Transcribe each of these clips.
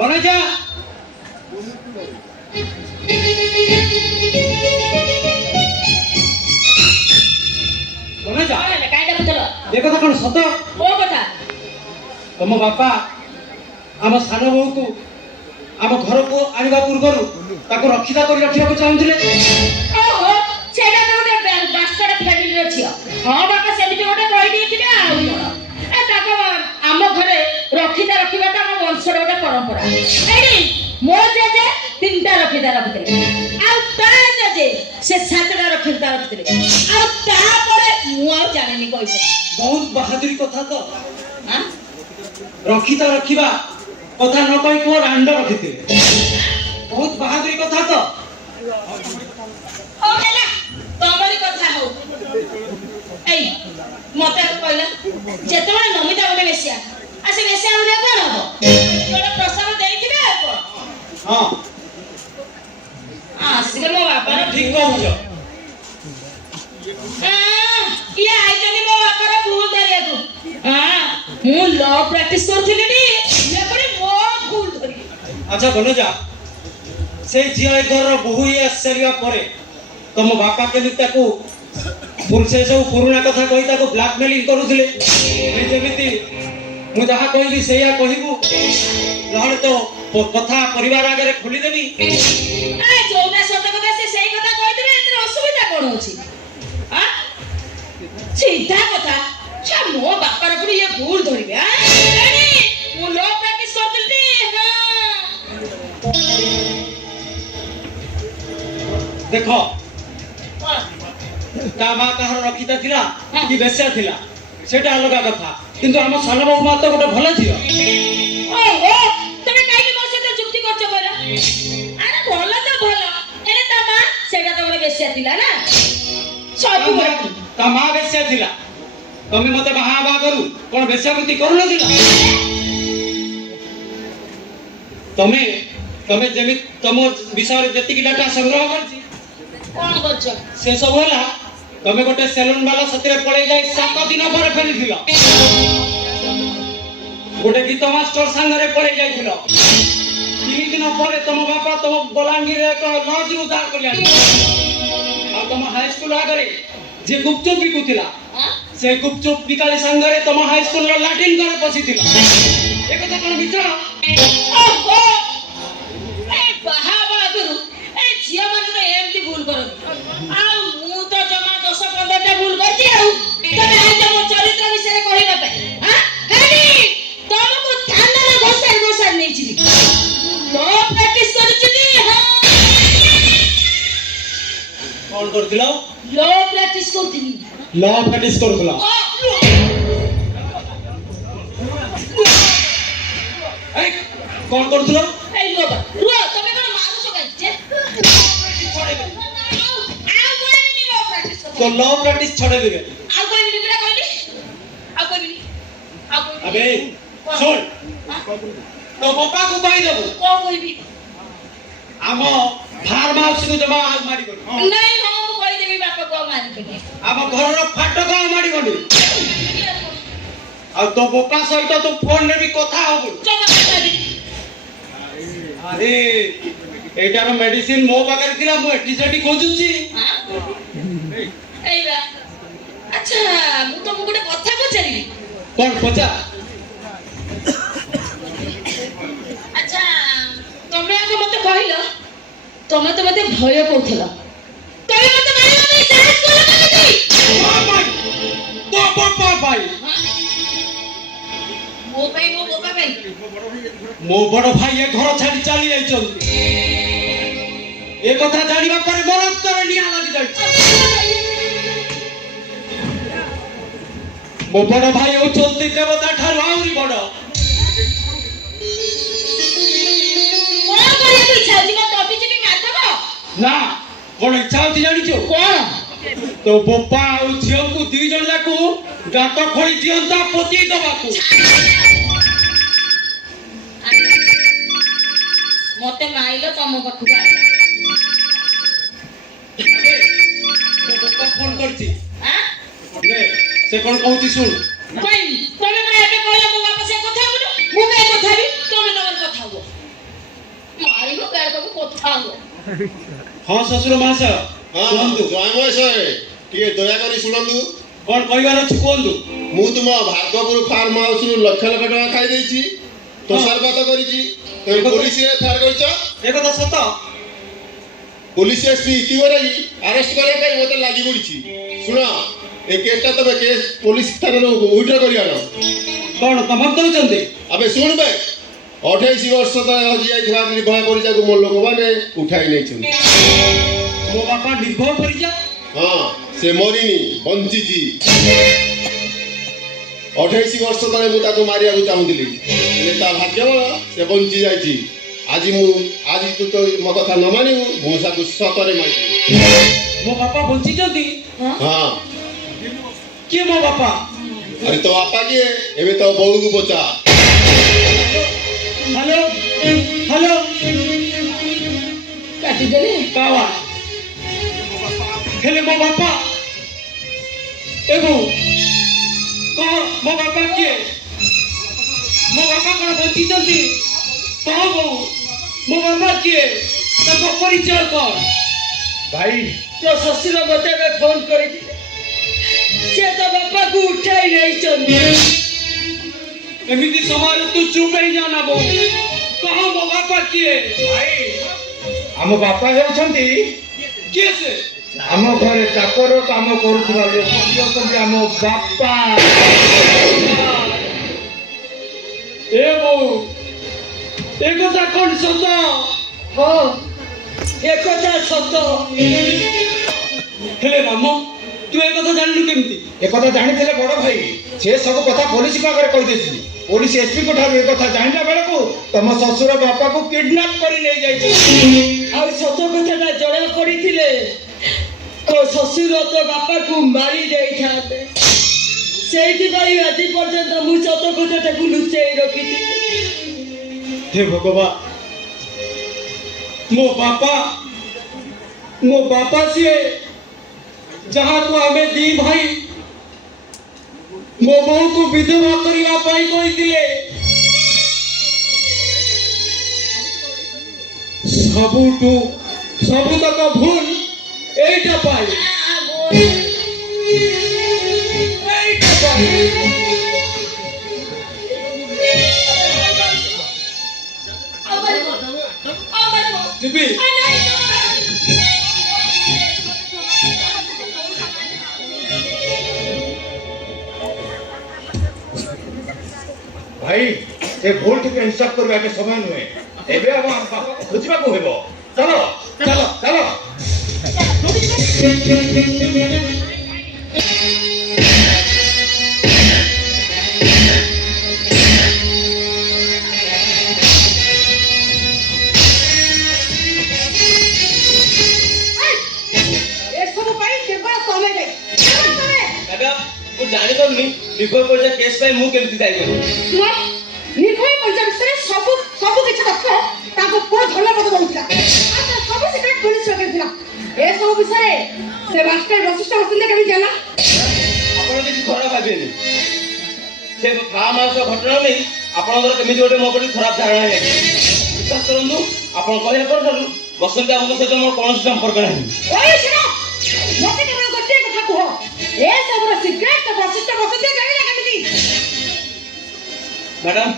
ବଣେଜା ବଣେଜା କାଇଁଟା ବୁଝଲ ଏ କଥା କଣ ସତ? ମୋ କଥା ତମ ବାପା ଆମ ସାନ ବୋହୂକୁ ଆମ ଘରକୁ ଆଣିବା ପୂର୍ବରୁ ତାକୁ ରକ୍ଷିତା କରି ରଖିବାକୁ ଚାହୁଁଥିଲେ। ଓହୋ ସେଇଟା ତ ଗୋଟେ ବାସ୍ତର ଫ୍ୟାମିଲିର ଝିଅ। ହଁ ବାପା ସେମିତି ଗୋଟେ କହିଦେଇଥିଲେ ଆଉ କଣ। ତାଙ୍କ ଆମ ଘରେ ରଖିତା ରଖିବାଟା ଆମ ବଂଶର ଗୋଟେ ପରମ୍ପରା। ଏଇଠି ମୋ ଜେଜେ 3ଟା ରଖିତା ରଖିଥିଲେ, ଆଉ ତା ଜେଜେ ସେ 7ଟା ରଖିତା ରଖିଥିଲେ, ଆଉ ତାପରେ ମୁଁ ଆଉ ଜାଣିନି କହିବି। ବହୁତ ବାହାଦୁରୀ କଥା ତ। ରକ୍ଷିତା ରଖିବା କଥା ନ କହି କୁହ ରାଣ୍ଡ ରଖିଥିଲେ। ବହୁତ ବାହାଦୁରୀ କଥା ତ। ହଉ ହେଲା ତମରି କଥା ହଉ। ଏଇ ମତେ କହିଲା ଯେତେବେଳେ ନମିତା ଗୋଟେ ବେଶିଆ ଆଉ ସେ ବେଶିଆ ଭଳିଆ କଣ ହବ? ଗୋଟେ ପ୍ରସ୍ତାବ ଦେଇଥିବେ ଆଉ କଣ। ହଁ ଆସିଲେ ମୋ ବାପା ଠିକ କହୁଛ। ଇଏ ଆଇଛନ୍ତି ମୋ ବାପାର ଭୁଲ ଧରିବାକୁ। ମୁଁ ଲ ପ୍ରାକ୍ଟିସ କରୁଥିଲି ନି ଏପରି ମୋ ଭୁଲ ଧରି। ଆଚ୍ଛା ବନଜା, ସେ ଝିଅ ଏ ଘରର ବୋହୂ ହେଇ ଆସି ସାରିବା ପରେ ତମ ବାପା କେମିତି ତାକୁ ସେ ସବୁ ପୁରୁଣା କଥା କହି ତାକୁ ବ୍ଲାକମେଲିଂ କରୁଥିଲେ। ଯେମିତି ମୁଁ ଯାହା କହିବି ସେଇଆ କହିବୁ, ନହେଲେ ତ କଥା ପରିବାର ଆଗରେ ଖୋଲିଦେବି। ଯୋଉଟା ସତ କଥା ସେ ସେଇ କଥା କହିଦେବେ, ଏଥିରେ ଅସୁବିଧା କଣ ଅଛି? ସିଧା କଥା। ମୋ ବାପାର ପୁଣି ଇଏ ଭୁଲ ଧରିବେ। ମୁଁ ଲ ପ୍ରାକ୍ଟିସ କରୁଥିଲି। ଦେଖ ତା ମା କାହାର ରଖିତା ଥିଲା କି ବେଶ୍ୟା ଥିଲା ସେଟା ଅଲଗା କଥା, କିନ୍ତୁ ଆମ ସାନ ବୋହୂ ମା ତ ଗୋଟେ ଭଲ ଝିଅ। ଓହୋ ତମେ କାହିଁକି ମୋ ସହିତ ଯୁକ୍ତି କରୁଛ କହିଲ? ଆରେ ଭଲ ତ ଭଲ, ହେଲେ ତା ମା ସେଇଟା ତ ଗୋଟେ ବେଶ୍ୟା ଥିଲା ନା। ସବୁ ତା ମା ବେଶ୍ୟା ଥିଲା, ତମେ ମତେ ବାହା ହେବା କରୁ କଣ ବେଶ୍ୟାବୃତ୍ତି କରୁନଥିଲ? ତମେ ଯେମିତି ତମ ବିଷୟରେ ଯେତିକି ଡାଟା ସଂଗ୍ରହ କରିଛି କଣ କରୁଛ? ସେ ସବୁ ହେଲା ତମେ ଗୋଟେ ସେଲୁନ ବାଲା ସାଥିରେ ପଳେଇ ଯାଇ 7 ଦିନ ପରେ ଫେରିଥିଲ। ଗୋଟେ ଗୀତ ମାଷ୍ଟର ସାଙ୍ଗରେ ପଳେଇ ଯାଇଥିଲ। 3 ଦିନ ପରେ ତମ ବାପା ତମ ବଲାଙ୍ଗୀର ଏକ ଲଜରୁ ଉଦ୍ଧାର କରି ଆଣିଲେ। ଆଉ ତମ ହାଇସ୍କୁଲ ଆଗରେ ଯେ ଗୁପଚୁପ ବିକୁଥିଲା ସେ ଗୁପଚୁପ ବିକାଳି ସାଙ୍ଗରେ ତମ ହାଇସ୍କୁଲର ଲାଟିନ୍ ଘରେ ପଶିଥିଲା। ଏ କଥା କଣ ମିଛ? ଓହୋ ବାହାବା ଆଗରୁ ଏ ଝିଅ ମାନେ ତ ଏମିତି ଭୁଲ କରନ୍ତି, ଆଉ ମୁଁ ତ ଜମା 10-15ଟା ଭୁଲ କରିଛି। ଆଉ ତମେ ଆଇଛ ମୋ ଚରିତ୍ର ବିଷୟରେ କହିବା ପାଇଁ? ତମକୁ ଥାନାରେ ଘୋଷାରି ନେଇଛି। ଲ ପ୍ରାକ୍ଟିସ କରୁଛି। କଣ କରୁଥିଲ? ଲ ପ୍ରାକ୍ଟିସ କରୁଥିଲି। ଲ ପ୍ରାକ୍ଟିସ କରୁଥିଲ? କଣ କରୁଥିଲ? ଏଇ ରୁହ ତମେ କଣ ମାରୁଛ କାହିଁକି? ତ ଲ ପ୍ରାକ୍ଟିସ ଛଡେଇ ଦେବେ। ଆଉ କହିବିନି ପୁରା କହିଲି। ଆଉ କହିବିନି। ଆବେ ଶୁଣ, ତ ବାପାକୁ କହିଦେବୁ। କଣ କହିବି? ଆମ ଫାର୍ମ ହାଉସକୁ ଜମା ଆଉ ମାରିବନି। ନାଇଁ ମୁଁ କହିଦେବି ବାପାକୁ ଆଉ ମାରିବେନି। ଆମ ଘରର ଫାଟକ ଆଉ ମାରିବନି। ଆଉ ତୋ ବାପା ସହିତ ତୁ ଫୋନରେ ବି କଥା ହବୁ। ଆରେ ଏଇଟାର ମେଡିସିନ ମୋ ପାଖରେ ଥିଲା, ମୁଁ ଏଠି ସେଠି ଖୋଜୁଛି। ଆଚ୍ଛା ମୁଁ ତମକୁ ଗୋଟେ କଥା ପଚାରିବି। କଣ ପଚାର? ଆଚ୍ଛା ତମେ ଆଗ ମତେ କହିଲ, ତମେ ତ ମତେ ଭୟ କରୁଥିଲ, ତମେ ମତେ ମାରିବା ପାଇଁ ସାହସ କଲ କେମିତି? ତୋ ବାପା ପାଇଁ। ମୋ ପାଇଁ? ମୋ ବାପା ପାଇଁ? ମୋ ବଡ ଭାଇ ଏ ଘର ଛାଡି ଚାଲି ଯାଇଛନ୍ତି। ଏ କଥା ଜାଣିବା ପରେ ମୋର ଅନ୍ତରରେ ନିଆଁ ଲାଗି ଯାଇଛି। ମୋ ବଡ ଭାଇ ହଉଛନ୍ତି ଦେବତା ଠାରୁ ଆହୁରି ବଡ। କଣ କରିବାକୁ ଇଚ୍ଛା ହଉଛି? କଣ ଟପି ଚିପି ମାରିଦବ? ନା, କଣ ଇଚ୍ଛା ହଉଛି ଜାଣିଛୁ? କଣ? ତୋ ବାପା ଆଉ ଝିଅକୁ 2 ଜଣ ଯାକୁ ଗାତ ଖୋଳି ଦିଅନ୍ତା ପୋତି ଦବାକୁ। ମତେ ମାଇଲ ତମ ପାଖକୁ ତୋ ବାପା ଫୋନ କରିଛି। ସେ କଣ କହୁଛି ଶୁଣ। ତମେ ଏବେ କହିଲ ମୋ ବାପା ସେ କଥା ହବୁନି, ମୁଁ କାଇଁ କଥା ହେବି? ତମେ ତମର କଥା ହବ। କଥା ହଁ ଶ୍ୱଶୁର ମହାଶୟ ହଁ କୁହନ୍ତୁ ଜୟ ମହେଶ ଟିକେ ଦୟାକରି ଶୁଣନ୍ତୁ। କଣ କହିବାର ଅଛି କୁହନ୍ତୁ। ମୁଁ ତୁମ ଭାର୍ଗବପୁର ଫାର୍ମ ହାଉସରୁ ଲକ୍ଷ ଲକ୍ଷ ଟଙ୍କା ଖାଇ ଦେଇଛି ତୋଷାରପାତ କରିଛି। ତମେ ପୋଲିସ ଏଫଆଇଆର କରିଛ। ଏ କଥା ସତ? ପୋଲିସ ଏସପି ଇତିବରାଇ ଆରେଷ୍ଟ କରିବା ପାଇଁ ମୋତେ ଲାଗି ପଡ଼ିଛି। ଶୁଣ ଏ କେସଟା ତମେ କେସ୍ ପୋଲିସ ଥାନାରୁ ୱିଡ୍ର କରି ଆଣ। କଣ ଧମକ ଦଉଛନ୍ତି? ଆବେ ଶୁଣ ବେ 28 ବର୍ଷ ତଳେ ହଜି ଯାଇଥିବା ନିର୍ଭୟ ପରିଜାକୁ ମୋ ଲୋକମାନେ ଉଠାଇ ନେଇଛନ୍ତି। ମୋ ବାପା ନିର୍ଭୟ ପରିଜା? ହଁ ସେ ମରିନି ବଞ୍ଚିଛି। 28 ବର୍ଷ ତଳେ ମୁଁ ତାକୁ ମାରିବାକୁ ଚାହୁଁଥିଲି ହେଲେ ତା ଭାଗ୍ୟ ବଳ ସେ ବଞ୍ଚି ଯାଇଛି। ଆଜି ତୁ ତ ମୋ କଥା ନ ମାନିବୁ ମୁଁ ତାକୁ ସତରେ ମାରିଦେବି। ମୋ ବାପା ବଞ୍ଚିଛନ୍ତି? ହଁ କିଏ ମୋ ବାପା? ଆରେ ତୋ ବାପା କିଏ ଏବେ ତୋ ବୋଉକୁ ପଚାର। Hello hello କାଟିଦେଲି। କାବା ହେଲେ ମୋ ବାପା ଏବଂ କହ ମୋ ବାପା କିଏ? ମୋ ବାପା କଣ ବଞ୍ଚିଛନ୍ତି? କହ ବୋଉ ମୋ ବାପା କିଏ? ତାଙ୍କ ପରିଚୟ କଣ? ଭାଇ ତୋ ଶ୍ୱଶୁର ମତେ ଏବେ ଫୋନ କରିଥିଲେ। ସେ ତ ବାପାକୁ ଉଠାଇ ନେଇଛନ୍ତି। ଏମିତି ସମୟରେ ତୁ ଚୁପ୍ ହେଇଯାନା ବୋଉ। କହ ମୋ ବାପା କିଏ? ଭାଇ ଆମ ବାପା ହେଉଛନ୍ତି କିଏ ସେ? ଆମ ଘରେ ଚାକର କାମ କରୁଥିବା ଲୋକ ହେଉଛନ୍ତି ଆମ ବାପା। ଏ ବୋଉ ଏ କଥା କଣ ସତ? ହଁ ଏକଥା ସତ। ହେଲେ ରାମ ତୁ ଏ କଥା ଜାଣିଲୁ କେମିତି? ଏକଥା ଜାଣିଥିଲେ ବଡ ଭାଇ ସେ ସବୁ କଥା ପୋଲିସ ପାଖରେ କହିଦେଇଥିଲି। ପୋଲିସ ଏସପିଙ୍କ ଠାରୁ ଏ କଥା ଜାଣିଲା ବେଳକୁ ତମ ଶ୍ୱଶୁର ବାପାକୁ କିଡନାପ କରି ନେଇ ଯାଇଛନ୍ତି। ଆଉ ସତ କଥାଟା ଜଣା ପଡିଥିଲେ ତୋ ଶ୍ୱଶୁର ତୋ ବାପାକୁ ମାରି ଦେଇଥାନ୍ତେ। ସେଇଥିପାଇଁ ଆଜି ପର୍ଯ୍ୟନ୍ତ ମୁଁ ସତ କଥାଟାକୁ ଲୁଚେଇ ରଖିଥିଲି। हे भगवान मो बापा से जहाँ को हमें दी भाई मो बहू को विधवा करने पाई कोई दिले सबू तक भूल एटा पाई ଯିବି ଭାଇ ସେ ଭୁଲ ଟିକେ ହିସାବ କରିବା ଏବେ ସମୟ ନୁହେଁ। ଏବେ ଆମ ବାପାକୁ ଖୋଜିବାକୁ ହେବ। ଚାଲ ଚାଲ ଚାଲ। जानी पारुनी निर्भय परिजा केस पाई मु केमती जाई निर्भय परिजा विषय सब किछि तथ्य ताको पुरो धन पद दउतला आ सब सिक्रेट पुलिस रखिला। ए सब विषय से मास्टर वशिष्ठ हसिले केबी जाना आपण किछि खराब भाबेनी से फार्म हाउस घटना नै आपनकर केमिति गोटे मो पडी खराब धारणा है। विश्वास करंतु आपण कहया परठारु बसंत हमको सहित मोर कोनोसी संपर्क नाही। ओए सुनो मते केवल गोटे कथा कहो ए सबरो सिक्रेट तो वशिष्ठ बसंत जानिला केमिति? मैडम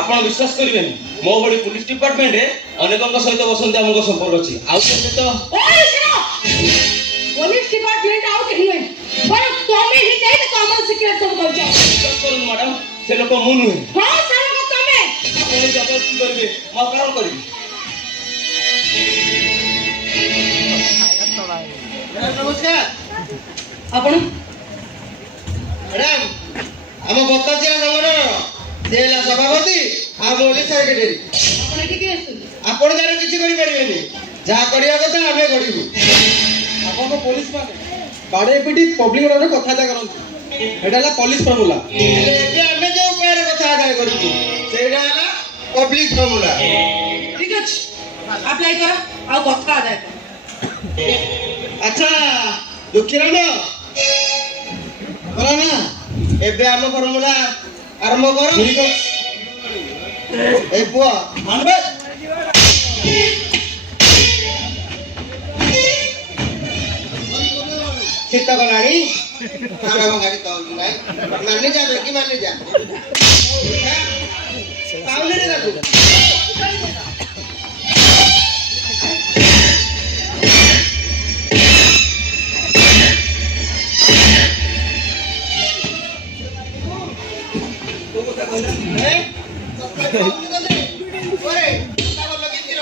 आपण विश्वास करिवेनी मो बडी पुलिस डिपार्टमेंट रे अनेकଙ୍କ सहित बसंत हमको संपर्क अछि। आउ से तो ओए सुनो पुलिस डिपार्टमेंट आउ के नहीं पर तोमे ही जाई तो हमर सिक्रेट सब कहू छ। विश्वास करन मैडम से लोक मु नुहे। हां सारा को तोमे आपण जबरदस्ती करबे म कौन करिबी? नमस्कार आपण मैडम आम बत्ताचिया नगर से सभापति आ मोली सेक्रेटरी आपण के के आछन आपण जारे किछि करि परिबेनी जहा करिया कथा आमे करिबु। आपण को पुलिस माने बाडे पिटी पब्लिक रे कथा जा करन एटा ला पुलिस फॉर्मूला हेले एबे आमे जे उपाय रे कथा आदाय करिबु सेडा हला पब्लिक फॉर्मूला। ठीक अछि अप्लाई करो आ कथा आदाय करो। अच्छा दुखीराम बोला ना एबे आम फॉर्मूला आरंभ करो। ठीक ए पुआ मानबे শীত কলানি আমরা ভাঙারি তল নাই মানে যাবে কি মানে যা তাহলে রে দাদু ওরে তাহলে লগেছিল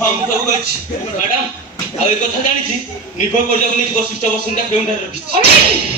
हम सब मैडम ଆଉ ଏ କଥା ଜାଣିଛି ନିର୍ଭୟ କରିବାକୁ ନେଇଛି ବଶିଷ୍ଠ ବସୁନ୍ଧା କେଉଁଠାରେ ରଖିଛି